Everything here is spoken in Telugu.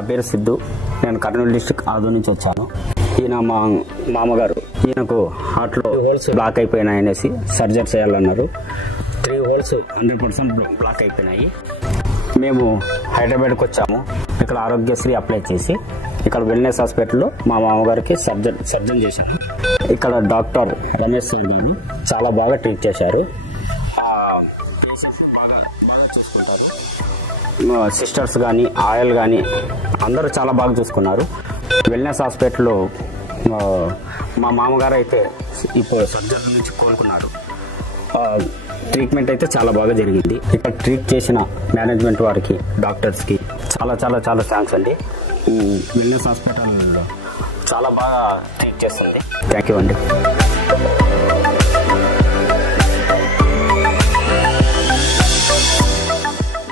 నా పేరు సిద్ధు. నేను కర్నూలు డిస్ట్రిక్ట్ ఆదూరు నుంచి వచ్చాను. ఈయన మా మామగారు, ఈయనకు హార్ట్లో హోల్స్ బ్లాక్ అయిపోయినాయనేసి సర్జరీ చేయాలన్నారు. 3 హోల్స్ 100% బ్లాక్ అయిపోయినాయి. మేము హైదరాబాద్కి వచ్చాము. ఇక్కడ ఆరోగ్యశ్రీ అప్లై చేసి ఇక్కడ వెల్నెస్ హాస్పిటల్లో మా మామగారికి సర్జన్ చేశాను. ఇక్కడ డాక్టర్ రమేష్ సార్ గారు చాలా బాగా ట్రీట్ చేశారు. సిస్టర్స్ కానీ ఆయిల్ కానీ అందరూ చాలా బాగా చూసుకున్నారు. వెల్నెస్ హాస్పిటల్లో మా మామగారు అయితే ఇప్పుడు సర్జరీ నుంచి కోలుకున్నారు. ట్రీట్మెంట్ అయితే చాలా బాగా జరిగింది. ఇక్కడ ట్రీట్ చేసిన మేనేజ్మెంట్ వారికి, డాక్టర్స్కి చాలా చాలా చాలా థ్యాంక్స్ అండి. వెల్నెస్ హాస్పిటల్ చాలా బాగా ట్రీట్ చేస్తుంది. థ్యాంక్ యూ అండి.